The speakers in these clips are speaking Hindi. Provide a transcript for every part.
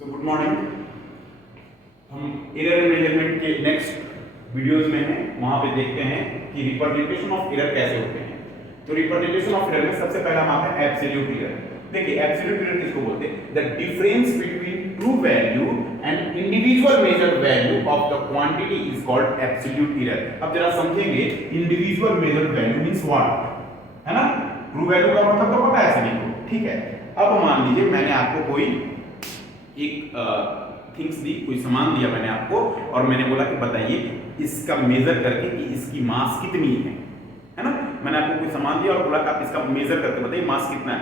So good morning. हम एरर मेजरमेंट के नेक्स्ट वीडियोस में हैं, वहां पे देखते हैं कि रिप्रेजेंटेशन ऑफ एरर कैसे होते हैं। तो रिप्रेजेंटेशन ऑफ एरर में सबसे पहला हम आते हैं एब्सोल्यूट एरर। देखिए एब्सोल्यूट एरर किसको बोलते हैं? The difference between true value and individual measured value of the quantity is called absolute error. अब जरा समझेंगे individual measured value means what, है ना? ट्रू वैल्यू का मतलब तो पता है सभी को, ठीक है। अब मान लीजिए मैंने आपको कोई एक थिंग्स दी, कोई सामान दिया मैंने आपको, और मैंने बोला कि बताइए इसका मेजर करके कि इसकी मास कितनी है ना? मैंने आपको कोई सामान दिया और बोला कि आप इसका मेजर करके बताइए मास कितना है।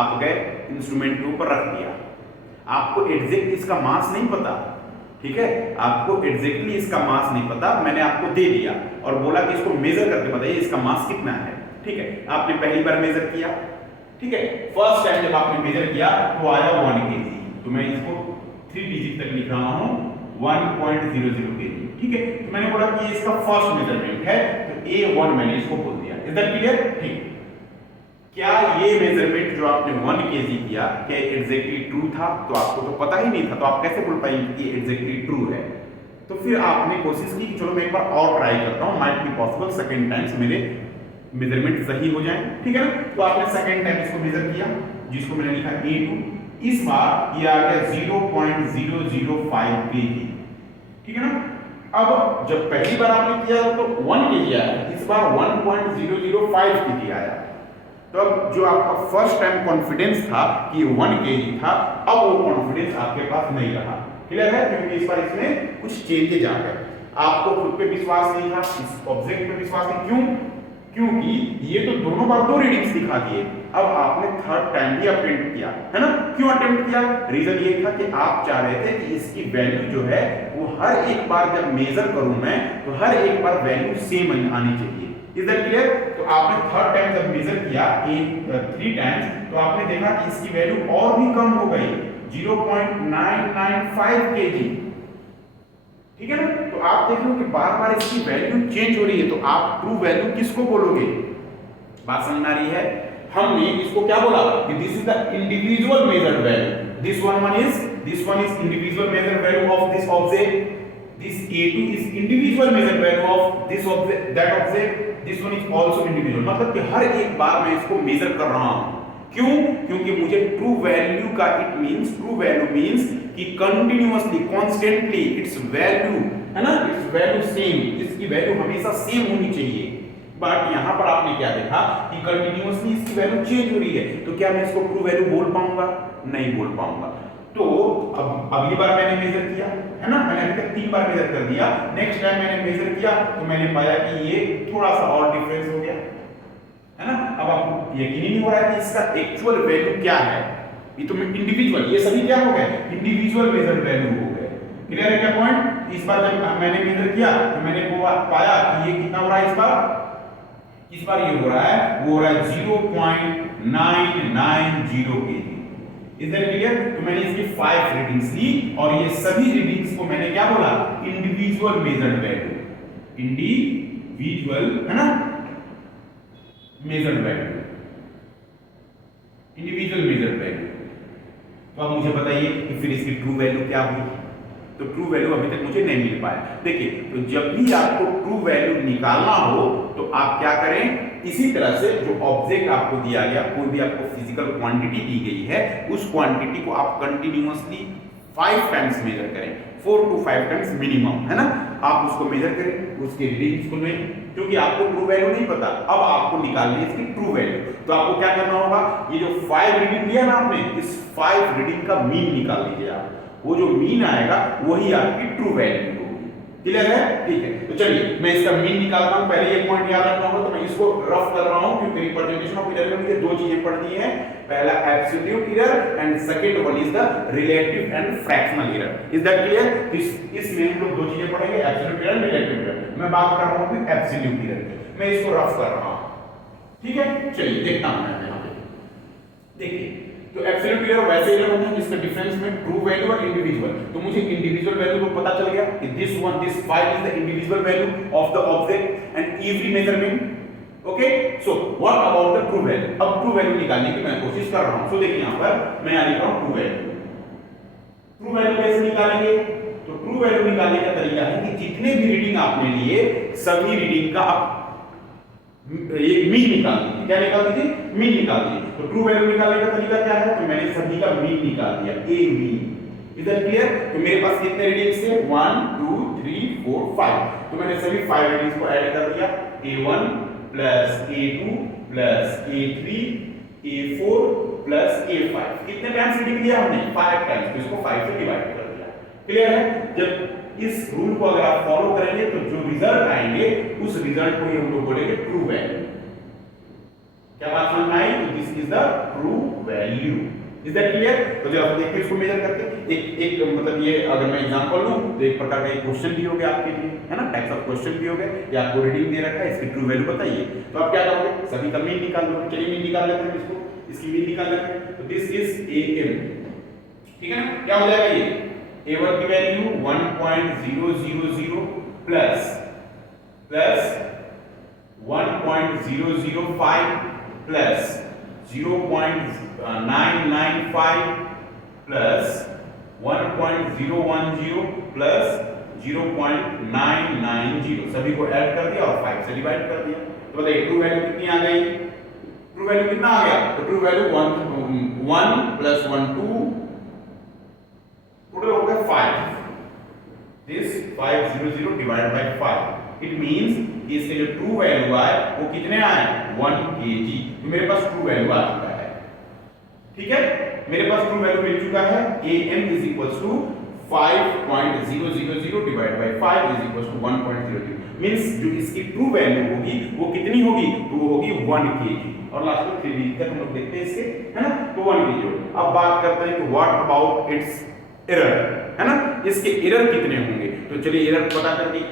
आप गए इंस्ट्रूमेंट के ऊपर रख दिया, आपको एग्जैक्ट इसका मास नहीं पता, ठीक है, आपको एग्जैक्टली इसका मास नहीं पता, मैंने आपको दे दिया और बोला कि इसको मेजर करके बताइए इसका मास कितना है, ठीक है। आपने पहली बार मेजर किया, ठीक है, फर्स्ट टाइम जब आपने मेजर किया तो आया 1 kg, तो मैं इसको 3 डिजिट तक लिख रहा हूं 1.00 kg, ठीक है। तो मैंने बोला कि ये इसका फर्स्ट मेजरमेंट है, तो A1 मैंने इसको बोल दिया। Is that clear? ठीक। क्या ये मेजरमेंट जो आपने 1 kg किया क्या एग्जैक्टली ट्रू था? तो आपको तो पता ही नहीं था, तो आप कैसे बोल पाएंगे कि एग्जैक्टली ट्रू है? तो फिर आपने कोशिश की कि चलो मैं एक बार और ट्राई करता हूं, might be possible second times मेरे मेजरमेंट सही हो जाए, ठीक है ना? तो आपने सेकंड टाइम इसको मेजर किया, जिसको मैंने लिखा A2। इस बार ये आ गया 0.005 kg, ठीक है ना? अब जब पहली बार आपने किया तो 1 kg आया, इस बार 1.005 kg आया। तो अब जो आपका फर्स्ट टाइम कॉन्फिडेंस था कि 1 kg था, अब वो कॉन्फिडेंस आपके पास नहीं रहा। क्लियर है? क्योंकि इस बार इसमें कुछ चेंजेज आ गए। आपको खुद पे विश्वास नहीं था, इस ऑब्जेक्ट पे विश्वास नहीं। क्यों? क्योंकि ये तो दोनों बार 2 रीडिंग्स दिखा दिए, अब आपने थर्ड टाइम भी अटेम्प्ट किया, है ना? क्यों अटेम्प्ट किया? रीजन ये था कि आप चाह रहे थे कि इसकी वैल्यू जो है वो हर एक बार जब मेजर करूं मैं तो हर एक बार वैल्यू सेम आनी चाहिए। Is that clear? तो आपने थर्ड टाइम जब मेजर किया 3 टाइम्स, तो आपने देखा कि इसकी वैल्यू और भी कम हो गई 0.995 kg, ठीक है ना? तो आप देख लो कि बार बार इसकी वैल्यू चेंज हो रही है, तो आप ट्रू वैल्यू किसको बोलोगे? बात समझ में आ रही है? हमने इसको क्या बोला कि this is the individual measured value, this one is individual measured value of this object, this A2 is individual measured value of this object, that object, this one is also individual. मतलब कि हर एक बार मैं इसको मेजर कर रहा हूं। क्यों? क्योंकि मुझे ट्रू वैल्यू का it means, true value means कि कंटीन्यूअसली कांस्टेंटली इट्स वैल्यू, है ना, इट्स वैल्यू सेम, इसकी वैल्यू हमेशा सेम होनी चाहिए। बट यहां पर आपने क्या देखा कि कंटीन्यूअसली इसकी वैल्यू चेंज हो रही है, तो क्या मैं इसको ट्रू वैल्यू बोल पाऊंगा? नहीं बोल पाऊंगा। तो अब अगली बार मैंने मेजर किया, है ना, मैंने अभी तक 3 बार मेजर कर दिया, नेक्स्ट टाइम मैंने मेजर किया तो मैंने पाया कि ये थोड़ा सा और डिफरेंस हो गया, है ना? अब आपको यकीन ही नहीं हो रहा है कि इसका एक्चुअल वैल्यू क्या है। ये तो इंडिविजुअल, ये सभी क्या हो गए? इंडिविजुअल मेजर्ड वैल्यू हो गए। क्लियर है क्या पॉइंट? इस बार जब मैंने मेजर किया तो मैंने पाया कि ये कितना हो रहा है इस बार ये हो रहा है, वो हो रहा है 0.990 kg। Is that clear? तो मैंने इसकी 5 रीडिंग्स ली और ये सभी रीडिंग्स को मैंने क्या बोला? इंडिविजुअल मेजर्ड वैल्यू, इंडिविजुअल, है ना, measured value, individual measured value. तो अब मुझे बताइए कि फिर इसकी ट्रू वैल्यू क्या हुई? तो ट्रू वैल्यू अभी तक मुझे नहीं मिल पाया। देखिए, तो जब भी आपको ट्रू वैल्यू निकालना हो तो आप क्या करें? इसी तरह से जो ऑब्जेक्ट आपको दिया गया, कोई भी आपको फिजिकल क्वांटिटी दी गई है, उस क्वांटिटी को आप कंटिन्यूअसली 5 टाइम्स मेजर करें, 4 to 5 टाइम्स मिनिमम, है ना? आप उसको मेजर करें, उसके रीडिंग्स को लें, क्योंकि आपको ट्रू वैल्यू नहीं पता, अब आपको निकालनी है इसकी ट्रू वैल्यू। तो आपको क्या करना होगा? ये जो 5 रीडिंग लिया ना आपने, इस 5 रीडिंग का मीन निकाल लीजिए आप। वो जो मीन आएगा वही आपकी ट्रू वैल्यू होगी। क्लियर है? ठीक है, तो चलिए मैं इसका मीन निकालता हूं। पहले ये पॉइंट याद रखना होगा, तो मैं इसको रफ कर रहा हूं क्योंकि रिप्रेजेंटेशन ऑफ एरर में मुझे 2 चीजें पढ़नी है। पहला absolute error and second one is the relative and fractional error. Is that clear? इसमें हम लोग 2 चीजें पढ़ेंगे, एब्सोल्यूट एरर, रिलेटिव एरर। मैं बात कर रहा हूं कि एब्सोल्यूट एरर की, मैं इसको रफ कर रहा हूं, ठीक है? चलिए देखता हूं मैं यहां पे। देखिए, तो एब्सोल्यूट एरर वैसे एरर होता है जिसका डिफरेंस में ट्रू वैल्यू और इंडिविजुअल। तो मुझे इंडिविजुअल वैल्यू को पता चल गया कि this 5 is the individual value of the object and every measurement. Okay, so what about the true value? अब ट्रू वैल्यू निकालने की मैं कोशिश कर रहा हूं। सो देखिए यहां पर मैं यहां लिख रहा हूं ट्रू वैल्यू, ट्रू वैल्यू कैसे निकालेंगे? तो ट्रू वैल्यू निकालने का तरीका है कि जितने भी रीडिंग आपने लिए सभी रीडिंग का आप ये मीन निकाल दीजिए। क्या निकाल दीजिए? मीन निकाल दीजिए। तो ट्रू वैल्यू निकालने का तरीका क्या है? तो मैंने सभी का मीन निकाल दिया, ए मीन। Is that clear? तो मेरे पास कितने रीडिंग्स थे? 1 2 3 4 5। तो मैंने सभी 5 रीडिंग्स को ऐड कर दिया, a1 plus a2 plus a3 a4 plus a5। कितने टाइम्स रीडिंग लिया हमने? 5 टाइम्स। तो इसको 5 से डिवाइड कर दिया। क्लियर है? जब इस रूल को अगर आप फॉलो करेंगे तो जो रिजल्ट आएंगे उस रिजल्ट को ही हम लोग बोलेंगे ट्रू वैल्यू। क्या बात समझ में आई? तो this is the true value. Is that clear? तो जब आप देखते इसको मेजर करके एक मतलब ये अगर मैं एग्जांपल लूं तो एक प्रकार का एक क्वेश्चन भी हो गया आपके लिए, है ना? टाइप्स ऑफ क्वेश्चन भी हो गए या आपको रीडिंग दे रखा है, इसकी ट्रू वैल्यू बताइए। तो आप क्या करोगे? सभी का मीन निकाल लो। चलिए मीन निकाल लेते हैं, इसको इसकी मीन निकाल लेते हैं। तो दिस इज am, ठीक है ना? क्या हो जाएगा ये? a1 की value 1.000 plus 1.005 plus 0.995 plus 1.010 plus 0.990 सभी को ऐड कर दिया और 5 से डिवाइड कर दिया। तो बताइए ट्रू वैल्यू कितनी आ गई? ट्रू वैल्यू कितना आ गया? तो ट्रू वैल्यू 1 प्लस 1 2 टोटल हो गया 5। This 500 divided by 5। It means इसके जो ट्रू वैल्यू आए वो कितने आए? 1 kg। तो मेरे पास ट्रू वैल्यू आ चुका है, ठीक है? मेरे पास ट्रू वैल्यू मिल चुका है। am is equals to 5.000 divide by 5 is equals to 1.00 means जो इसकी ट्रू वैल्यू होगी वो कितनी होगी? तो वो होगी 1 kg। और लास्ट में 3 लिखकर हम लोग देखते हैं इसके, है ना? तो 1 kg। अब बात करते हैं कि व्हाट अबाउट इट्स एरर, है ना? इसके एरर कितने होंगे? तो चलिए एरर पता करने की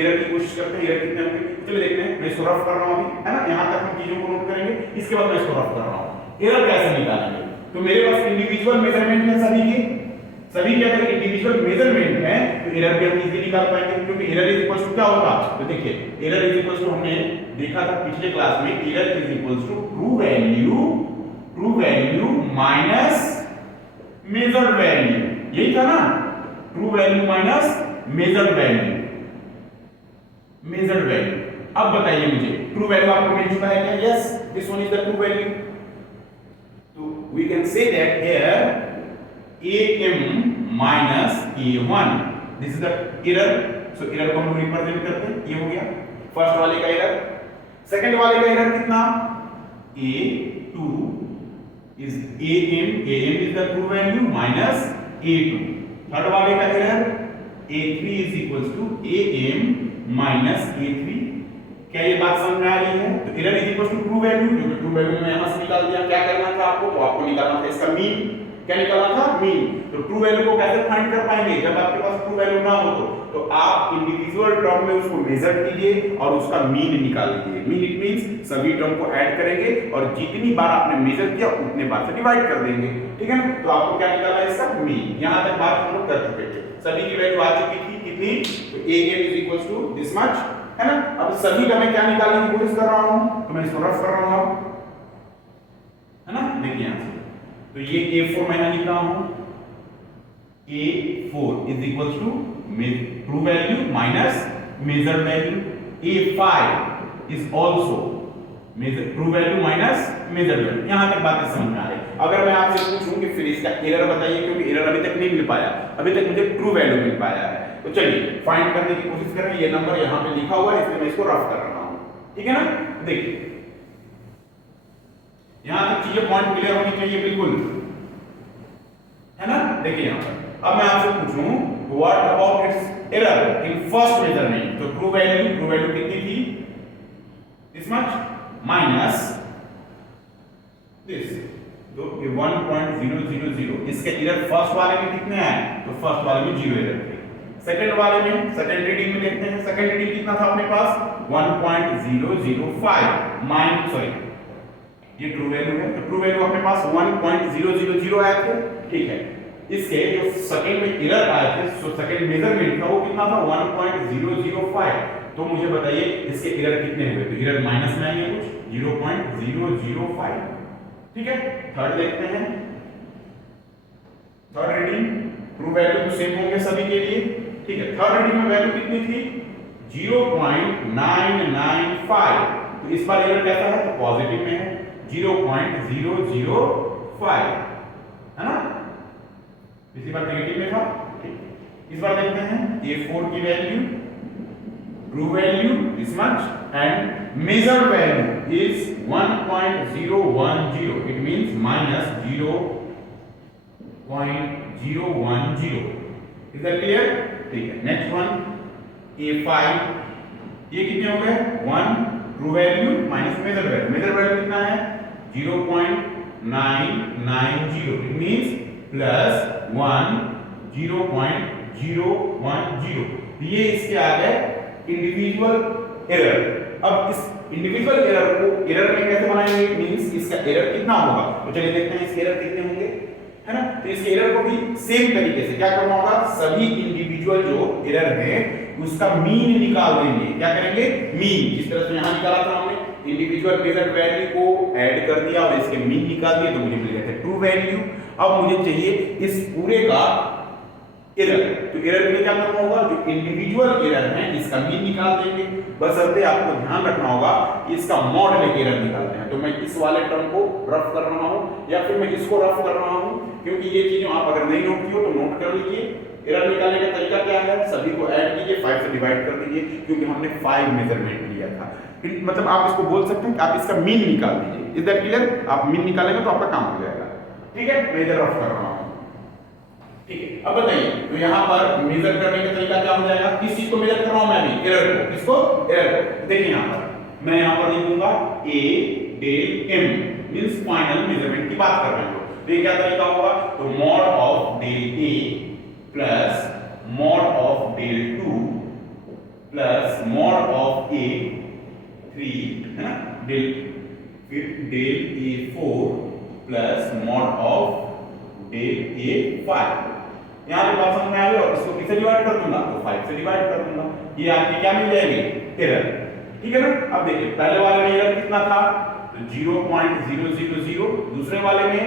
एरर की कोशिश करते हैं। एरर कितने होंगे चलिए देखते हैं। मैं इसको रफ कर रहा हूं अभी, है ना? यहां तक हम चीजों को नोट करेंगे, इसके बाद मैं इसको रफ कर रहा हूं। एरर कैसे निकालेंगे? तो मेरे पास इंडिविजुअल मेजरमेंट है सभी के अगर इंडिविजुअल मेजरमेंट है तो एरर भी हम इजीली निकाल पाएंगे, क्योंकि एरर इज इक्वल्स टू क्या होगा? तो देखिए एरर इज इक्वल्स टू हमने देखा था पिछले क्लास में, error is equals to true value minus measured value. यही था ना? True value minus measured value. अब बताइए मुझे ट्रू वैल्यू आपको मिल चुका है क्या? Yes, this one is the true value. तो we can say that here am minus a1 this is the error. So error को हम रिप्रेजेंट करते हैं, ये हो गया फर्स्ट वाले का एरर। सेकंड वाले का एरर कितना? a2 is am is the true value minus a2। Third वाले का error a3 is equals to am minus a3। क्या ये बात समझ में आ रही है? तो error is equals to true value, जो ट्रू वैल्यू में यहां से निकाल दिया। क्या करना था आपको? तो आपको निकालना था इसका मीन। क्या निकालना था? मीन। तो ट्रू वैल्यू को कैसे फाइंड कर पाएंगे? जब आपके पास ट्रू वैल्यू ना हो तो आप इंडिविजुअल टर्म में उसको मेजर कीजिए और उसका मीन निकाल लीजिए। मीन इट मींस सभी टर्म को ऐड करेंगे और जितनी बार आपने मेजर किया उतने बार से डिवाइड कर देंगे, ठीक है ना? तो आपको क्या निकालना है? इसका मीन। यहां तक बात हम लोग कर चुके थे, सभी की वैल्यू आ चुकी थी कितनी? तो am is equals to this much, है ना? अब सभी का मैं क्या निकालने की कोशिश कर रहा हूं? तो मैं इसको रफ कर रहा हूं, है ना? देखिए यहां से तो ये a4 मैं लिख रहा हूं। a4 is equals to true value minus measured value। a5 is also true value minus measured value। यहां तक बातें समझ में आ रही। अगर मैं आपसे पूछूं कि फिर इसका एरर बताइए, क्योंकि एरर अभी तक नहीं मिल पाया, अभी तक मुझे ट्रू वैल्यू मिल पाया है। तो चलिए फाइंड करने की कोशिश करें। ये नंबर यहां पे लिखा हुआ है, इसलिए मैं इसको रफ कर रहा हूं, ठीक है ना? देखिए यहां तक चीजें पॉइंट क्लियर होनी चाहिए बिल्कुल, है ना? देखिए यहां पर अब मैं आपसे पूछूं what about it's error in first measurement. तो ट्रू वैल्यू कितनी थी? This much minus this. तो 1.000 इसके एरर फर्स्ट वाले में कितने आए? तो फर्स्ट वाले में 0 एरर थे। सेकंड वाले में सेकंड रीडिंग में देखते हैं। सेकंड रीडिंग कितना था अपने पास? 1.005 माइनस सॉरी ये ट्रू वैल्यू है। तो ट्रू वैल्यू अपने पास 1.000 आए थे, ठीक है? इसके जो सेकंड में एरर आए थे, सो सेकंड मेजरमेंट था वो कितना था? 1.005। तो मुझे बताइए इसके एरर कितने हुए? तो एरर माइनस में आएंगे कुछ 0.005, ठीक है? थर्ड देखते हैं। थर्ड रीडिंग वैल्यू सेम होंगे सभी के लिए, ठीक है। थर्ड रीडिंग में वैल्यू कितनी थी 0.995, तो इस बार एरर कैसा है तो पॉजिटिव में है 0.005, है ना, पिछली बार नेगेटिव में था, ठीक। इस बार देखते हैं A4 की value, true value is much and measured value is 1.010, it means -0.010। Is that clear? ठीक है। नेक्स्ट वन A5, ये कितने हो गए 1 true value minus measure value, measure value कितना है 0.990, इट मींस +1 0.010। ये इसके आ गए इंडिविजुअल एरर। अब इस इंडिविजुअल एरर को एरर में कैसे बनाएंगे, मींस इसका एरर कितना होगा, तो चलिए देखते हैं इसके एरर कितने होंगे, है ना। तो इसके एरर को भी सेम तरीके से क्या करना होगा, सभी इंडिविजुअल जो एरर है उसका मीन निकाल देंगे। क्या करेंगे, मीन, जिस तरह से यहां निकाला था हमने, इंडिविजुअल मेजर्ड वैल्यू को ऐड कर दिया और इसके मीन निकाल दिए तो मुझे मिल गया था ट्रू वैल्यू। अब मुझे चाहिए इस पूरे का एरर, तो एरर के लिए क्या करना होगा, जो इंडिविजुअल एरर है इसका मीन निकाल देंगे। बशर्ते आपको ध्यान रखना होगा कि इसका मॉड लेके एरर निकालते हैं, तो मैं इस वाले टर्म को रफ कर रहा हूं या फिर मैं इसको रफ कर रहा हूं, क्योंकि ये चीजें आप अगर नहीं नोट की हो तो नोट कर लीजिए। एरर निकालने का तरीका क्या है, सभी को ऐड कीजिए, 5 से डिवाइड कर दीजिए, क्योंकि हमने 5 मेजरमेंट लिया था। मतलब आप इसको बोल सकते हैं कि आप इसका मीन निकाल दीजिए। Is that clear? आप मीन निकालेंगे तो आपका काम हो जाएगा, ठीक है। मैं इधर रफ कर रहा हूं, ठीक है। अब बताइए, तो यहां पर मेजर करने का तरीका क्या हो जाएगा, किस चीज को मेजर कर रहा हूं मैं अभी, एरर को, किसको, एरर को। देखिए यहां पर मैं यहां पर लिखूंगा a del m, means final measurement की बात कर रहे हैं। तो ये क्या तरीका होगा, तो mod of del a plus mod of del 2 plus mod of a 3, है ना, del, फिर del a4 plus mod of del a5। यहां पे बात समझ में आ गई, और इसको किससे डिवाइड कर दूंगा, तो 5 से डिवाइड कर दूंगा, ये आपकी क्या मिल जाएगी, एरर, ठीक है ना। अब देखिए पहले वाले में एरर कितना था, तो 0.000, दूसरे वाले में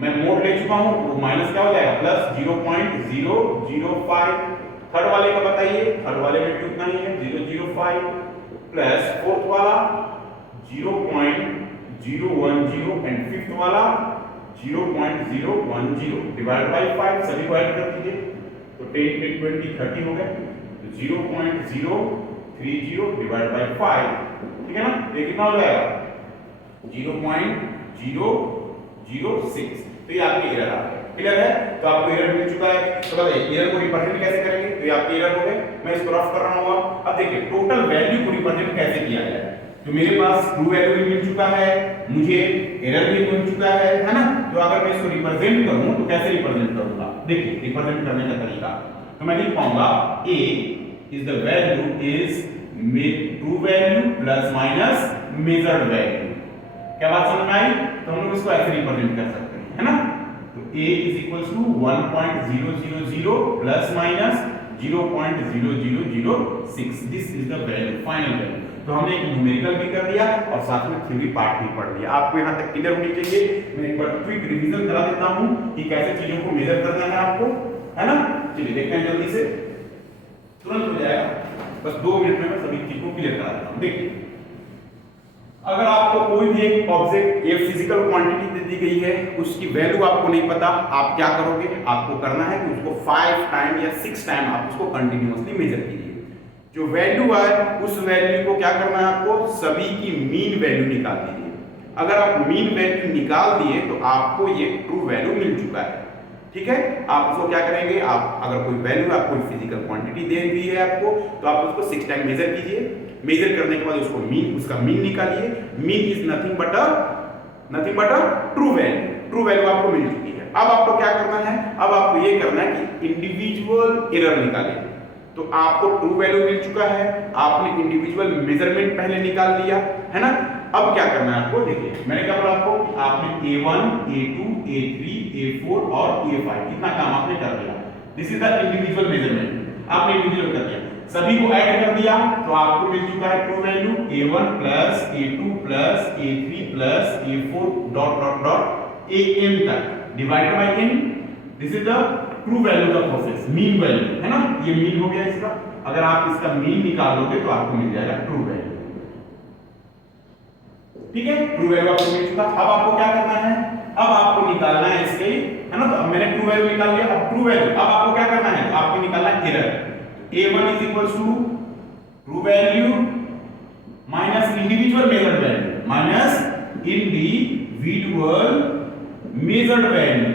मैं मोड ले चुका हूं तो माइनस क्या हो जाएगा, प्लस 0.005। थर्ड वाले का बताइए, थर्ड वाले में भी उतना ही है 005, प्लस फोर्थ वाला 0.010 एंड फिफ्थ वाला 0.010 डिवाइड बाय 5, सभी को ऐड कर दीजिए, तो 10 10 20 30 हो गए, तो 0.030 डिवाइड बाय 5, ठीक है ना। ये कितना हो जाएगा 0.006। तो ये आपकी एरर आ गई, क्लियर है। तो आपको एरर मिल चुका है, तो बताइए एरर को रिप्रेजेंट कैसे करेंगे, तो ये आपके एरर हो गए। मैं इसको रफ कर रहा हूं। अब देखिए टोटल वैल्यू को रिप्रेजेंट कैसे किया जाए, तो मेरे पास ट्रू वैल्यू भी मिल चुका है, मुझे एरर भी मिल चुका है ना। तो अगर मैं इसको रिप्रेजेंट करूं तो कैसे रिप्रेजेंट करूंगा, देखिए रिप्रेजेंट करने का तरीका, तो मैं लिख पाऊंगा a is the value is true value plus minus measured value. क्या बात समझ में आई? तो हम लोग इसको ऐसे रिप्रेजेंट कर सकते हैं, है ना। तो a is equals to 1.000 plus minus 0.0006, this is the value, final value. तो हमने एक न्यूमेरिकल भी कर दिया और साथ में थ्योरी पार्ट भी पढ़ लिया। आपको यहां तक क्लियर होनी चाहिए। मैं एक बार क्विक रिवीजन करा देता हूं कि कैसे चीजों को मेजर करना है आपको, है ना। चलिए देखते हैं जल्दी से, तुरंत हो जाएगा, बस 2 मिनट में मैं सभी चीजों को क्लियर करा देता हूं। देखिए अगर आपको कोई भी एक ऑब्जेक्ट, एक फिजिकल क्वांटिटी दे दी गई है, उसकी वैल्यू आपको नहीं पता, आप क्या करोगे, आपको करना है कि उसको 5 टाइम या 6 टाइम आप उसको कंटिन्यूअसली मेजर कीजिए। जो वैल्यू है उस वैल्यू को क्या करना है आपको, सभी की मीन वैल्यू निकाल दीजिए। अगर आप मीन वैल्यू निकाल दिए तो आपको ये ट्रू वैल्यू मिल चुका है, ठीक है। आप उसको क्या करेंगे, आप अगर कोई वैल्यू, आपको फिजिकल क्वांटिटी दे दी है आपको, तो आप उसको 6 टाइम मेजर कीजिए। मेजर करने के बाद उसको उसका मीन निकालिए। Mean is nothing but a true value. True value आपको मिल चुकी है। अब आपको क्या करना है, अब आपको ये करना है कि इंडिविजुअल एरर निकालिए। तो आपको ट्रू वैल्यू मिल चुका है, आपने इंडिविजुअल मेजरमेंट पहले निकाल लिया, है ना। अब क्या करना है आपको, देखिए मैंने क्या बोला आपको, आपने A1 A2 A3 A4 और A5 इतना काम आपने कर दिया। This is the individual measurement, आपने इंडिविजुअल कर दिया, सभी को ऐड कर दिया, तो आपको मिल चुका है true value A1 plus A2 plus A3 plus A4 dot dot dot AN तक divided by n, this is the true value का प्रोसेस, मीन वैल्यू है ना, ये मीन हो गया इसका। अगर आप इसका मीन निकालोगे तो आपको मिल जाएगा ट्रू वैल्यू। ठीक है, ट्रू वैल्यू आपको मिल चुका। अब आपको क्या करना है, अब आपको निकालना है इसके, है ना, तो अब मैंने ट्रू वैल्यू निकाल लिया। अब ट्रू वैल्यू अब आपको क्या करना है, तो आपको निकालना है error. a1 is equal to true value minus individual measured value, minus individual measured value,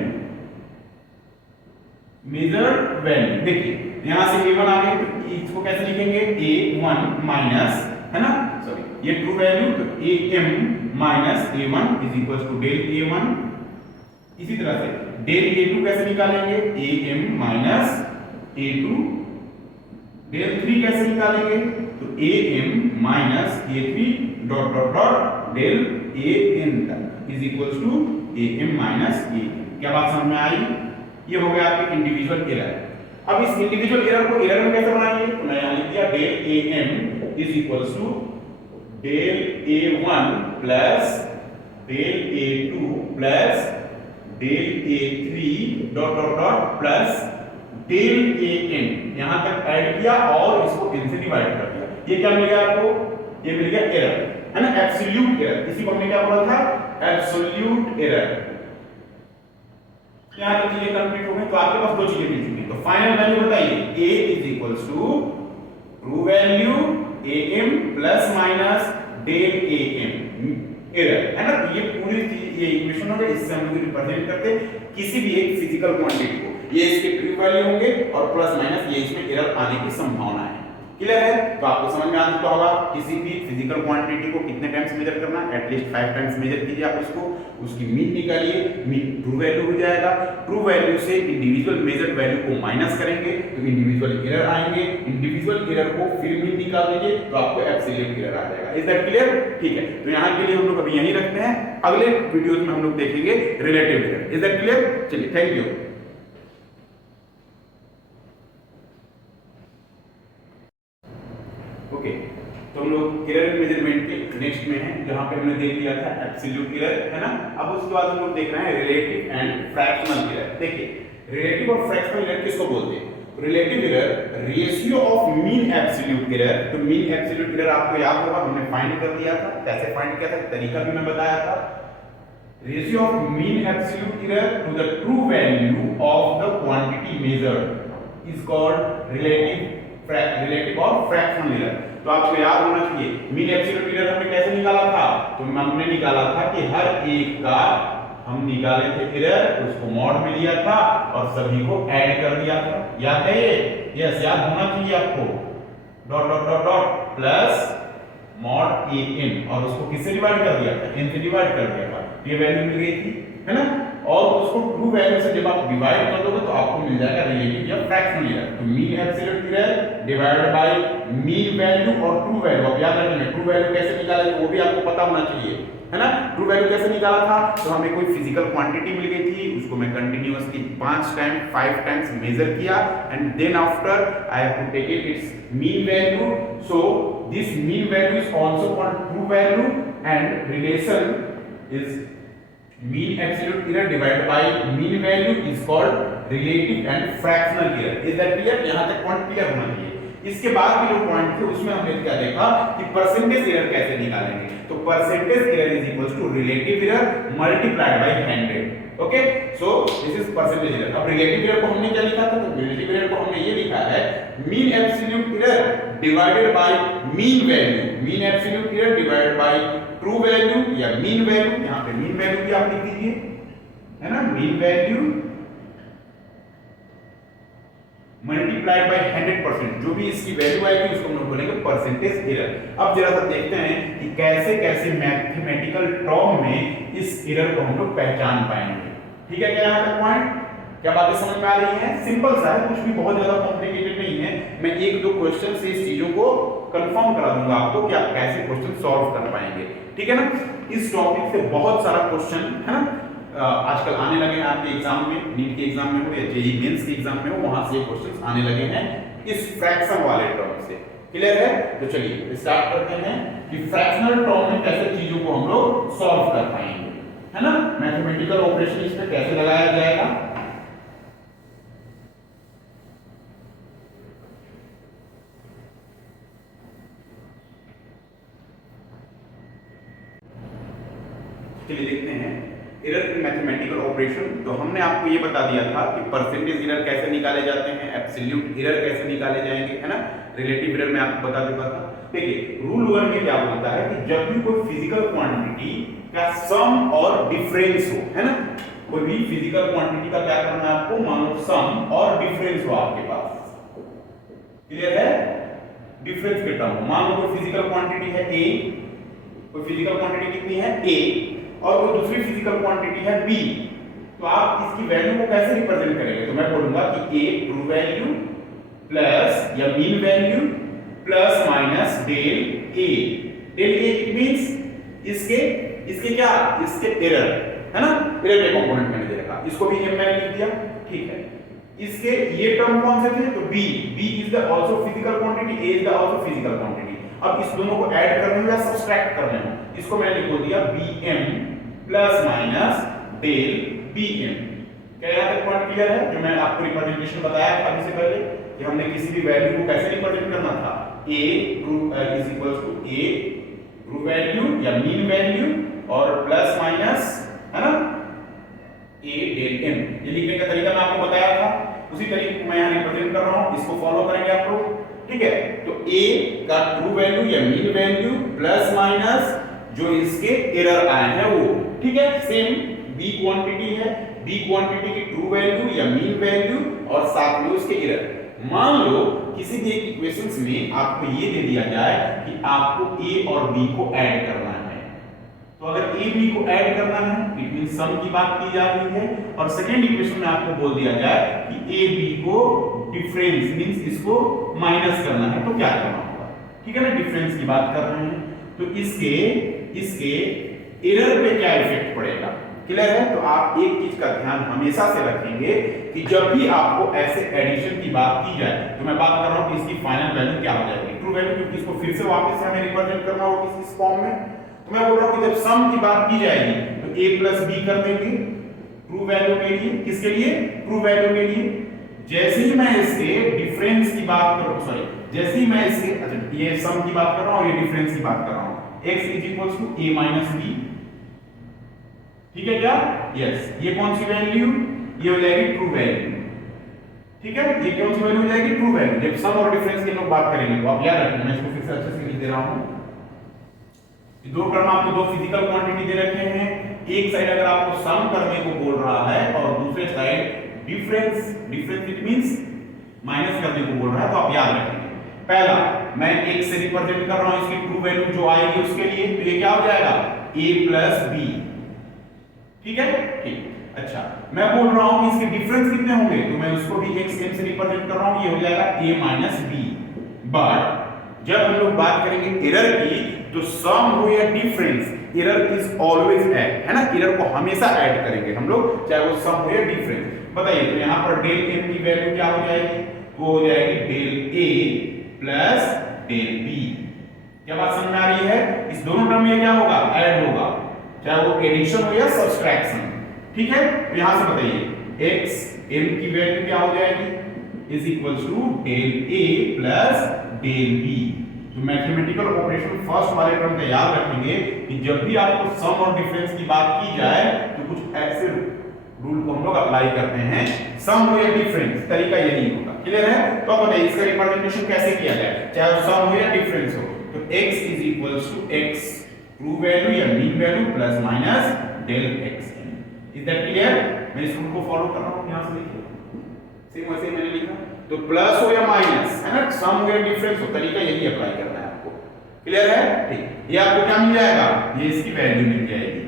measured value. देखिए यहां से a1 आ गया, तो इसको कैसे लिखेंगे, a1 माइनस, है ना, सॉरी ये ट्रू वैल्यू, तो am minus a1 is equal to del a1। इसी तरह से डेल a2 कैसे निकालेंगे, am माइनस a2। डेल 3 कैसे निकालेंगे, तो am minus a3 dot dot dot del an तक is equal to am minus a। क्या बात समझ में आई? ये हो गया आपके इंडिविजुअल एरर। अब इस इंडिविजुअल एरर को एरर में कैसे बनाएंगे, तो मैं यहां लिख दिया del am is equal to del a1 plus del a2 plus del a3 dot dot dot plus del an। यहां तक ऐड किया और इसको n से डिवाइड कर दिया। ये क्या मिल गया आपको, ये मिल गया एरर, है ना, एब्सोल्यूट एरर। इसी को हमने क्या बोला था, एब्सोल्यूट एरर। यहां तक चीजें कंप्लीट हो गई, तो आपके पास दो चीजें मिल चुकी। तो फाइनल वैल्यू बताइए, a is equals to true value am plus minus del am error, है ना। ये पूरी चीज, ये इक्वेशन हो गई, इससे हम लोग रिप्रेजेंट करते किसी भी एक फिजिकल क्वांटिटी को। ये इसके ट्रू वैल्यू होंगे और प्लस माइनस ये इसमें एरर आने की संभावना है। क्लियर है? तो आपको समझ में आ चुका होगा किसी भी फिजिकल क्वांटिटी को कितने टाइम्स मेजर करना है, एटलीस्ट 5 टाइम्स मेजर कीजिए आप उसको, उसकी मीन निकालिए, मीन ट्रू वैल्यू हो जाएगा। ट्रू वैल्यू से इंडिविजुअल मेजर्ड वैल्यू को माइनस करेंगे तो इंडिविजुअल एरर आएंगे, इंडिविजुअल एरर को फिर मीन निकाल दीजिए तो आपको एब्सोल्यूट एरर आ जाएगा। Is that clear? ठीक है, तो यहां के लिए हम लोग अभी यहीं रखते हैं, अगले वीडियोस में हम लोग देखेंगे relative error. Is that clear? चलिए, थैंक यू। ओके, तो हम लोग एरर मेजरमेंट के नेक्स्ट में हैं, जहां पे हमने देख लिया था एब्सोल्यूट एरर, है ना। अब उसके बाद हम लोग देख रहे हैं रिलेटिव एंड फ्रैक्शनल एरर। देखिए रिलेटिव और फ्रैक्शनल एरर किसको बोलते हैं? Relative error ratio of mean absolute error. तो मीन एब्सोल्यूट एरर आपको याद होगा, हमने फाइंड कर दिया था। कैसे फाइंड किया था, तरीका भी मैं बताया था। Ratio of mean absolute error to the true value of the quantity measured is called relative और फ्रैक्शनल एरर। तो आपको याद होना चाहिए मीन एब्सोल्यूट एरर हमने कैसे निकाला था, तो हमने निकाला था कि हर एक का हम निकाले थे एरर, उसको मॉड में लिया था और सभी को ऐड कर दिया था। याद है ये? यस, याद होना चाहिए आपको। Dot dot dot dot plus mod an और उसको किससे डिवाइड कर दिया था, n से डिवाइड कर दिया था। ये वैल्यू मिल गई थी, है ना। और उसको ट्रू वैल्यू से जब आप डिवाइड कर दोगे तो आपको मिल जाएगा रिलेटिव या फ्रैक्शनल एरर। तो mean absolute error divided by mean value और ट्रू वैल्यू। आप याद रखेंगे ट्रू वैल्यू कैसे निकाले वो भी आपको पता होना चाहिए, है ना। ट्रू वैल्यू कैसे निकाला था, तो हमें कोई फिजिकल क्वांटिटी मिल गई थी, उसको मैं कंटिन्यूअसली 5 टाइम्स मेजर किया and then after I have to take its mean value. So this mean value is also called true value and relation is mean absolute error divided by mean value is called relative and fractional error. Is that clear? यहाँ तक पॉइंट क्लियर होना चाहिए। इसके बाद के जो पॉइंट थे उसमें हमने क्या देखा कि परसेंटेज एरर कैसे निकालेंगे। तो percentage error is equals to relative error multiplied by 100। Okay, so this is percentage error. अब रिलेटिव एरर को हमने क्या लिखा था, तो रिलेटिव एरर को हमने ये लिखा है mean absolute error divided by mean value, mean absolute error divided bye true value या मीन वैल्यू। यहां पे मीन वैल्यू भी आप लिख दीजिए, है ना, मीन वैल्यू मल्टीप्लाइड बाय 100%। जो भी इसकी वैल्यू आएगी उसको हम लोग बोलेंगे परसेंटेज एरर। अब जरा सा देखते हैं कि कैसे कैसे मैथमेटिकल टर्म में इस एरर को हम लोग पहचान पाएंगे। ठीक है क्या यहां तक पॉइंट? क्या बातें समझ में आ रही हैं? सिंपल सा है, कुछ भी बहुत ज्यादा कॉम्प्लिकेटेड नहीं है। मैं एक दो क्वेश्चन से इस चीजों को कंफर्म करा दूंगा आपको कि आप कैसे क्वेश्चन सॉल्व कर पाएंगे। ठीक है ना। इस टॉपिक से बहुत सारा क्वेश्चन, है ना, आजकल आने लगे हैं आपके एग्जाम में, नीट के एग्जाम में हो या जेईई मेंस के एग्जाम में हो, वहां से क्वेश्चंस आने लगे हैं इस फ्रैक्शन वाले टर्म से। क्लियर है? तो चलिए स्टार्ट करते हैं कि फ्रैक्शनल टर्म में कैसे चीजों को हम लोग सॉल्व कर पाएंगे, है ना। मैथमेटिकल ऑपरेशन इस पे कैसे लगाया जाएगा। ऑपरेशन, तो हमने आपको ये बता दिया था कि परसेंटेज एरर कैसे निकाले जाते हैं, एब्सोल्यूट एरर कैसे निकाले जाएंगे, है ना। रिलेटिव एरर में आपको बता चुका था। देखिए रूल 1 में क्या बोलता है कि जब भी कोई फिजिकल क्वांटिटी का सम और डिफरेंस हो, है ना, कोई भी फिजिकल क्वांटिटी का क्या करना है आपको, मान लो सम और डिफरेंस हो आपके पास, क्लियर है, डिफरेंस के टर्म, मान लो कोई फिजिकल क्वांटिटी है a, कोई फिजिकल क्वांटिटी कितनी है a और कोई दूसरी फिजिकल क्वांटिटी है b, तो आप इसकी वैल्यू को कैसे रिप्रेजेंट करेंगे, तो मैं बोलूंगा कि a ट्रू वैल्यू प्लस या mean value plus minus del a it means इसके क्या, इसके एरर, है ना, एरर के कंपोनेंट मैंने दे रखा, इसको भी m मैंने लिख दिया, ठीक है। इसके ये टर्म कौन से थे, तो b is the also physical quantity, a is the also physical quantity. अब इस दोनों को ऐड करने हो या सब्सट्रैक्ट करने हो, इसको मैंने लिख दिया bm plus minus del bm। क्या यहां तक पॉइंट क्लियर है, जो मैंने आपको रिप्रेजेंटेशन बताया था अभी से पहले कि हमने किसी भी वैल्यू को कैसे रिप्रेजेंट करना था, a is equals to a true value या मीन वैल्यू और प्लस माइनस, है ना, a डेल m। ये लिखने का तरीका मैं आपको बताया था, उसी तरीके को मैं यहां रिप्रेजेंट कर रहा हूं, इसको फॉलो करेंगे आप लोग, ठीक है। तो a का ट्रू वैल्यू या मीन वैल्यू प्लस माइनस जो इसके एरर आए हैं वो, ठीक है। सेम b क्वांटिटी है, b क्वांटिटी की ट्रू वैल्यू या मीन वैल्यू और साथ में उसके एरर। मान लो किसी भी एक इक्वेशंस में आपको ये दे दिया जाए कि आपको a और b को ऐड करना है, तो अगर a b को ऐड करना है इट मींस सम की बात की जा रही है, और सेकंड इक्वेशन में आपको बोल दिया जाए कि a b को डिफरेंस मींस इसको माइनस करना है, तो क्या करना होगा, ठीक है ना, डिफरेंस की बात कर रहे हैं, तो इसके एरर पे क्या इफेक्ट पड़ेगा, क्लियर है। तो आप एक चीज का ध्यान हमेशा से रखेंगे कि जब भी आपको ऐसे एडिशन की बात की जाए, तो मैं बात कर रहा हूं कि इसकी फाइनल वैल्यू क्या हो जाएगी, ट्रू वैल्यू, क्योंकि इसको फिर से वापस से हमें रिप्रेजेंट करना होगा इस फॉर्म में। तो मैं बोल रहा हूं कि जब सम की बात की जाएगी तो a प्लस b कर देंगे ट्रू वैल्यू के लिए, किसके लिए, ट्रू वैल्यू के लिए। जैसे ही मैं इसके डिफरेंस की बात करूं, सॉरी जैसे ही मैं इसके, अच्छा ये सम की बात कर रहा हूं, ये डिफरेंस की बात कर रहा हूं, x is equals to a minus b, ठीक है क्या, यस। ये कौन सी वैल्यू, ये हो जाएगी ट्रू वैल्यू, ठीक है। ये कौन सी वैल्यू हो जाएगी, ट्रू वैल्यू। जब सम और डिफरेंस की लोग बात करेंगे तो आप याद रखना, मैं इसको फिर से अच्छे से लिख दे रहा हूं। दो टर्म आपको दो फिजिकल क्वांटिटी दे रखे हैं, एक साइड अगर आपको सम करने को बोल रहा है और दूसरे side difference it means minus करने को बोल रहा है, तो आप याद रखेंगे। पहला मैं एक से रिप्रेजेंट कर रहा हूं इसकी ट्रू वैल्यू जो आएगी उसके लिए, तो ये क्या हो जाएगा, a प्लस b, ठीक है, ठीक। अच्छा मैं बोल रहा हूं कि इसके डिफरेंस कितने होंगे, तो मैं उसको भी एक सेम से रिप्रेजेंट कर रहा हूं, ये हो जाएगा a माइनस b। बट जब हम लोग बात करेंगे एरर की, तो सम हो या difference, error is always add, है ना, एरर को हमेशा ऐड करेंगे हम लोग, चाहे वो सम हो या डिफरेंस। बताइए तो यहां पर डेल m की वैल्यू क्या हो जाएगी, वो हो जाएगी del a plus del b। क्या बात समझ में आ रही है, इस दोनों टर्म में क्या होगा, ऐड होगा, चाहे वो एडिशन हो या सब्सट्रैक्शन, ठीक है। तो यहां से बताइए x m की वैल्यू क्या हो जाएगी, is equals to del a plus del b। तो मैथमेटिकल ऑपरेशन फर्स्ट वाले टर्म का याद रखेंगे कि जब भी आपको सम और डिफरेंस की बात की जाए तो कुछ ऐसे रूल को हम लोग अप्लाई करते हैं, सम हो या डिफरेंस, तरीका यही होगा, क्लियर है। तो अब बताइए इसका रिप्रेजेंटेशन कैसे किया जाए, चाहे सम हो या डिफरेंस हो, तो x is equals to x true value या mean value plus minus del xm। Is that clear, मैं इस रूल को फॉलो कर रहा हूं, यहां से देखिए सेम वैसे मैंने लिखा, तो प्लस हो या माइनस, है ना, सम हो या डिफरेंस हो, तरीका यही अप्लाई करना है आपको, क्लियर है, ठीक। ये आपको क्या मिल जाएगा, ये इसकी वैल्यू मिल जाएगी,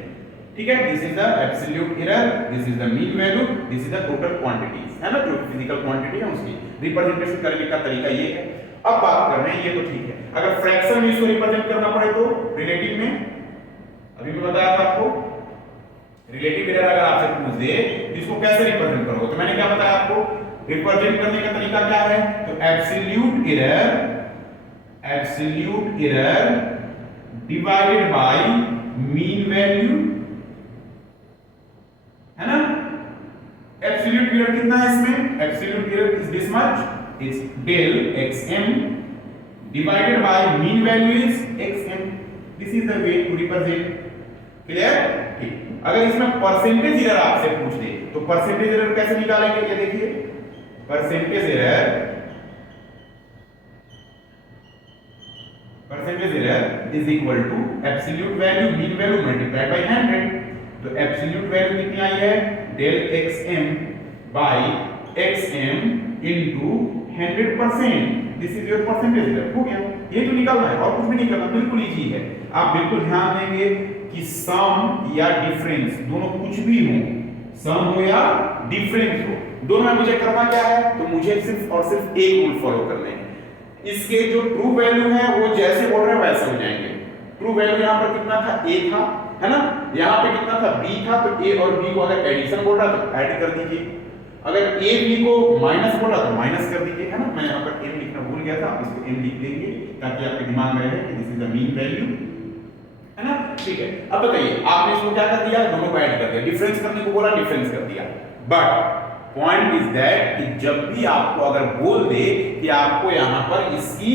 ठीक है। This is the absolute error, this is the mean value, this is the total quantities, है ना, जो फिजिकल क्वांटिटी है उसकी रिप्रेजेंटेशन करने का तरीका ये है। अब बात कर रहे हैं, ये तो ठीक है, अगर फ्रैक्शन में इसको रिप्रेजेंट करना पड़े तो रिलेटिव में, अभी मैं बताया था आपको, रिलेटिव एरर अगर आपसे पूछ दे तो इसको कैसे रिप्रेजेंट करोगे, तो मैंने क्या बताया आपको, रिप्रेजेंट करने का तरीका क्या है, तो absolute error divided by mean value, है ना। एब्सोल्यूट एरर कितना है इसमें, absolute error is this much, is del xm divided by mean value is xm। This is the way to represent, clear, ठीक। अगर इसमें परसेंटेज एरर आपसे पूछ दे तो परसेंटेज एरर कैसे निकालेंगे, ये देखिए percentage error is equal to absolute value mean value multiplied by 100। तो एब्सोल्यूट वैल्यू कितनी आई है, del xm by xm into 100%, this is your percentage error. हो गया, ये तो निकालना है और कुछ भी नहीं करना, बिल्कुल इजी है। आप बिल्कुल ध्यान देंगे कि सम या डिफरेंस दोनों कुछ भी हो, सम हो या डिफरेंस हो, दोनों में मुझे करना क्या है, तो मुझे सिर्फ और सिर्फ एक रूल फॉलो करने हैं। इसके जो ट्रू वैल्यू है वो जैसे बोल रहे हैं वैसे हो जाएंगे। ट्रू वैल्यू यहाँ पर कितना था, a था, है ना, यहाँ पे कितना था, b था, तो a और b को अगर एडिशन बोल रहा तो ऐड कर दीजिए, अगर a b को माइनस बोल रहा तो माइनस कर दीजिए, है ना। मैं यहाँ पर m लिखना भूल गया था, आप इसको m लिख लेंगे ताकि आपके दिमाग में रहे कि this is the mean value, है ना। ठीक है, अब बताइए आपने इसको क्या कर दिया, दोनों को ऐड कर दिया, डिफरेंस करने को बोला डिफरेंस कर दिया। बट पॉइंट इज दैट कि जब भी आपको अगर बोल दे कि आपको यहां पर इसकी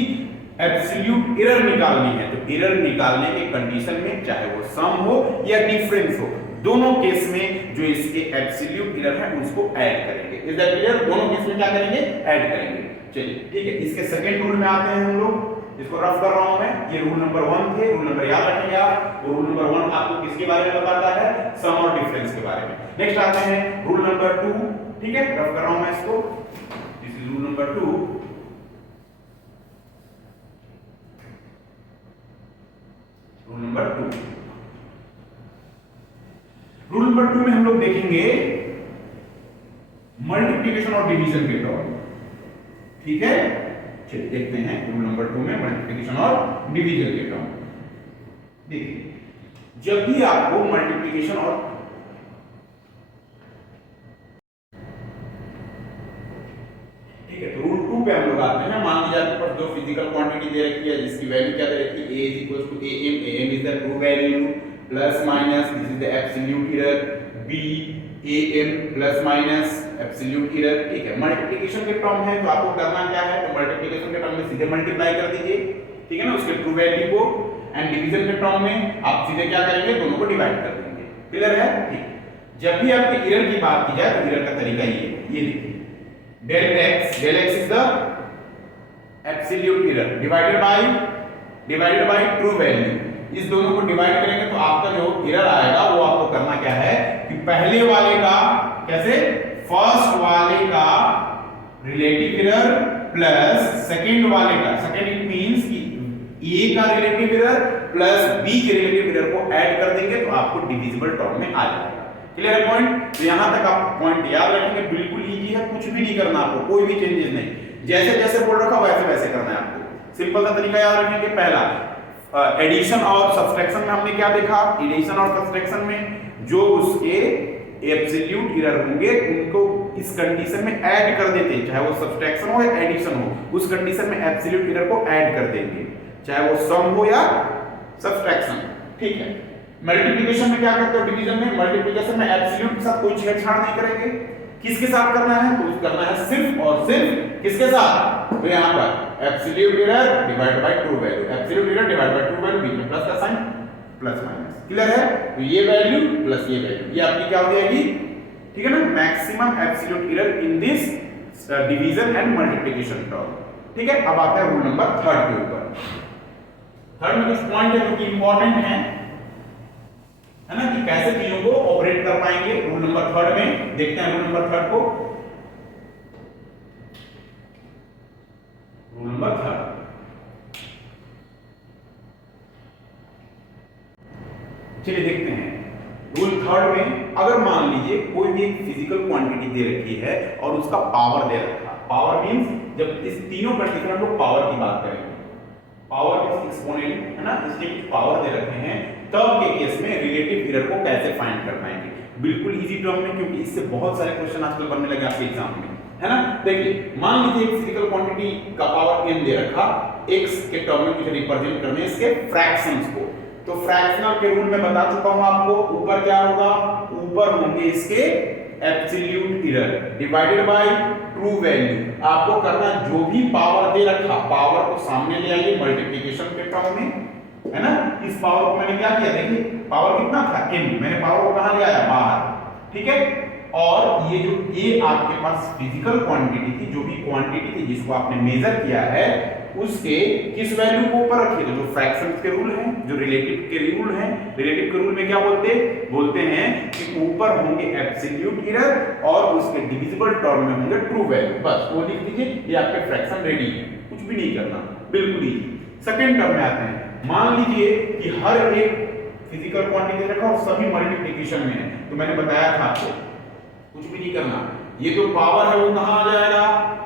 एब्सोल्यूट एरर निकालनी है, तो एरर निकालने के कंडीशन में चाहे वो सम हो या डिफरेंस हो, दोनों केस में जो इसके एब्सोल्यूट एरर है उसको ऐड करेंगे। Is that clear? दोनों केस में क्या करेंगे, ऐड करेंगे। चलिए ठीक है, इसके सेकंड रूल में आते हैं हम लोग, इसको रफ कर रहा हूं मैं। ये रूल नंबर 1 थे, रूल नंबर याद रखेंगे आप। वो रूल नंबर 1 आपको किसके बारे में बताता है, सम और डिफरेंस के बारे में। नेक्स्ट आते हैं रूल नंबर 2, ठीक है, रफ कर रहा हूं मैं इसको। This is rule number 2। Rule number 2, rule number 2 में हम लोग देखेंगे मल्टीप्लिकेशन और डिवीजन के टर्म, ठीक है। चलिए देखते हैं रूल नंबर 2 में मल्टीप्लिकेशन और डिवीजन के टर्म। देखिए जब भी आपको मल्टीप्लिकेशन और ठीक है, तो रूल 2 पे हम लोग आते हैं। मान लीजिए आपके पास दो फिजिकल क्वांटिटी दे रखी है जिसकी वैल्यू क्या दे रखी है, a is equal to am is the true value plus minus this is the absolute error, b am plus minus absolute error, ठीक है। मल्टीप्लिकेशन के टर्म है तो आपको करना क्या है, तो मल्टीप्लिकेशन के टर्म में सीधे मल्टीप्लाई कर दीजिए, ठीक है ना, उसके ट्रू वैल्यू को। एंड डिवीजन के टर्म में आप सीधे क्या करेंगे, दोनों को डिवाइड कर देंगे। क्लियर है? ठीक। जब भी आपके एरर की बात की जाए तो एरर का तरीका ये देखिए, del x is the absolute error divided bye true value. इस दोनों को डिवाइड करेंगे तो आपका जो एरर आएगा वो आपको करना क्या है कि पहले वाले का कैसे, फर्स्ट वाले का रिलेटिव एरर प्लस सेकंड वाले का, सेकंड इट मींस कि a का रिलेटिव एरर प्लस b के रिलेटिव एरर को ऐड कर देंगे तो आपको डिविजिबल टर्म में आ जाएगा। क्लियर है पॉइंट? तो यहां तक आप पॉइंट याद रखेंगे, बिल्कुल इजी है, कुछ भी नहीं करना आपको, कोई भी चेंजेस नहीं, जैसे जैसे बोल रखा वैसे वैसे करना है आपको। सिंपल सा तरीका याद रखेंगे, पहला एडिशन और सब्सट्रैक्शन में हमने क्या देखा, एडिशन और सब्सट्रैक्शन में जो उसके एब्सोल्यूट एरर होंगे उनको इस कंडीशन में ऐड कर देते हैं, चाहे वो सब्सट्रैक्शन हो या एडिशन हो, उस कंडीशन में एब्सोल्यूट एरर को ऐड कर देंगे, चाहे वो सम हो या सब्सट्रैक्शन, ठीक है। मल्टीप्लिकेशन में क्या करते हो, डिवीजन में, मल्टीप्लिकेशन में एब्सोल्यूट के साथ कोई छेड़छाड़ नहीं करेंगे। किसके साथ करना है, तो करना है सिर्फ और सिर्फ किसके साथ, तो यहां पर absolute error divide by true value, absolute error divide by true value, बीच में प्लस का साइन, प्लस माइनस। क्लियर है? तो ये वैल्यू प्लस ये वैल्यू, ये आपकी क्या हो जाएगी, ठीक है ना, maximum absolute error in this division and multiplication term, ठीक है। अब आता है रूल नंबर 3 के ऊपर। थर्ड में कुछ पॉइंट है जो कि इंपॉर्टेंट है ना, कि कैसे चीजों को ऑपरेट कर पाएंगे। रूल नंबर 3 में देखते हैं, रूल नंबर 3 को, रूल नंबर 3, चलिए देखते हैं। रूल 3 में अगर मान लीजिए कोई भी एक फिजिकल क्वांटिटी दे रखी है और उसका पावर दे रखा, पावर मींस जब इस तीनों कंडीशन में हम लोग पावर की बात करेंगे, पावर इज एक्सपोनेंट, है ना, इसके पावर दे रखे हैं, तब के केस में रिलेटिव एरर को कैसे फाइंड कर पाएंगे, बिल्कुल इजी टर्म में, क्योंकि इससे बहुत सारे क्वेश्चन आजकल बनने लगे आपके एग्जाम में, है ना। देखिए मान लीजिए एक फिजिकल क्वांटिटी का पावर n दे रखा, x के टर्म में मुझे रिप्रेजेंट करने इसके फ्रैक्शंस को, तो फ्रैक्शनल के रूल में बता चुका हूं आपको, ऊपर क्या होगा, ऊपर होंगे इसके absolute error divided bye true value. आपको करना जो भी पावर दे रखा, पावर को सामने ले आइए मल्टीप्लिकेशन के टर्म में, है ना। इस पावर को मैंने क्या किया, देखिए पावर कितना था m, मैंने पावर को कहां ले आया बाहर, ठीक है। और ये जो a आपके पास फिजिकल क्वांटिटी थी, जो भी क्वांटिटी थी जिसको आपने मेजर किया है, उसके किस वैल्यू को ऊपर रखिए, तो जो फ्रैक्शंस के रूल हैं, जो रिलेटिव के रूल हैं, रिलेटिव के रूल में क्या बोलते हैं कि ऊपर होंगे एब्सोल्यूट एरर और उसके डिविजिबल टर्म में होंगे ट्रू वैल्यू, बस वो लिख दीजिए, ये आपके फ्रैक्शन रेडी है, कुछ भी नहीं करना, बिल्कुल ही। सेकंड टर्म में आते हैं, मान लीजिए कि हर एक फिजिकल क्वांटिटी रखा और सभी मल्टीप्लिकेशन में है, तो मैंने बताया था आपको कुछ भी नहीं करना, ये जो पावर है वो कहां आ जाएगा,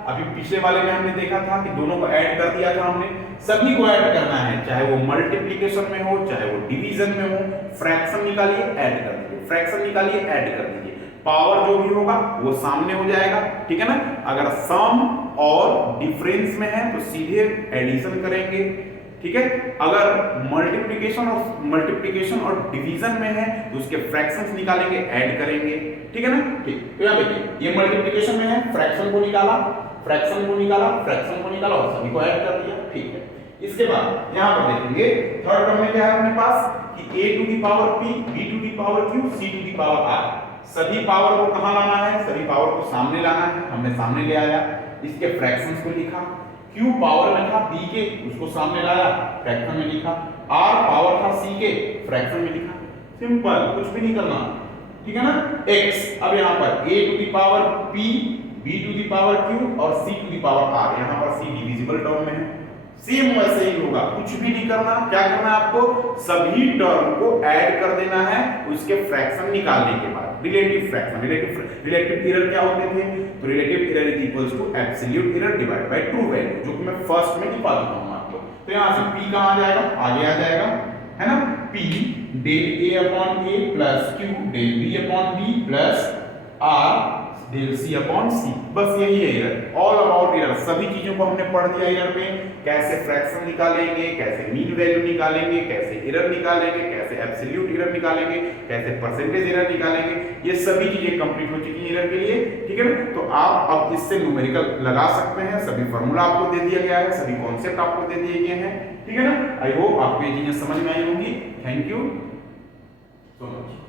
अभी पिछले वाले में हमने देखा था कि दोनों को ऐड कर दिया था हमने, सभी को ऐड करना है, चाहे वो मल्टीप्लिकेशन में हो चाहे वो डिवीजन में हो, फ्रैक्शन निकालिए ऐड कर दीजिए, फ्रैक्शन निकालिए ऐड कर दीजिए, पावर जो भी होगा वो सामने हो जाएगा, ठीक है ना। अगर सम और डिफरेंस में है तो सीधे एडिशन करेंगे, ठीक है। अगर मल्टीप्लिकेशन और डिवीजन में है तो उसके फ्रैक्शंस निकालेंगे, ऐड करेंगे, ठीक है ना। ठीक, तो यहां देखिए ये मल्टीप्लिकेशन में है, फ्रैक्शन को निकाला, फ्रैक्शन को निकाला, फ्रैक्शन को निकाला और सभी को ऐड कर दिया, ठीक है। इसके बाद यहां पर देखेंगे थर्ड टर्म में क्या है अपने पास कि a to the power p, b to the power q, c to the power r, सभी पावर को कहां लाना है, सभी पावर को सामने लाना है, हमने सामने ले आया, इसके फ्रैक्शंस को लिखा, q पावर में था b के, उसको सामने लाया, फ्रैक्शन में लिखा, r पावर था c के, फ्रैक्शन में लिखा, सिंपल, कुछ भी नहीं करना, ठीक है ना। x अब यहां पर a to the power p, b to the power q और c to the power r, यहां पर c डिविजिबल टर्म में है, सेम वैसे ही होगा, कुछ भी नहीं करना, क्या करना है आपको, सभी टर्म को ऐड कर देना है उसके फ्रैक्शन निकालने के बाद, रिलेटिव फ्रैक्शन, रिलेटिव एरर क्या होते थे, तो relative error is equals to absolute error divide by true value, जो कि मैं फर्स्ट में दिखा चुका हूं आपको। तो यहां से p कहां आ जाएगा, आगे आ जाएगा, है ना, p del a upon a plus q del b upon b plus r del c upon c, बस यही है एरर, ऑल अबाउट एरर, सभी चीजों को हमने पढ़ दिया एरर में, कैसे फ्रैक्शन निकालेंगे, कैसे मीन वैल्यू निकालेंगे, कैसे एरर निकालेंगे, कैसे एब्सोल्यूट एरर निकालेंगे, कैसे परसेंटेज एरर निकालेंगे, ये सभी चीजें कंप्लीट हो चुकी हैं एरर के लिए, ठीक है ना। तो आप अब इससे न्यूमेरिकल लगा सकते हैं, सभी फार्मूला आपको दे दिया गया है, सभी कॉन्सेप्ट आपको दे दिए गए हैं, ठीक है ना। आई होप आपको ये चीजें समझ में आई होंगी। Thank you so much.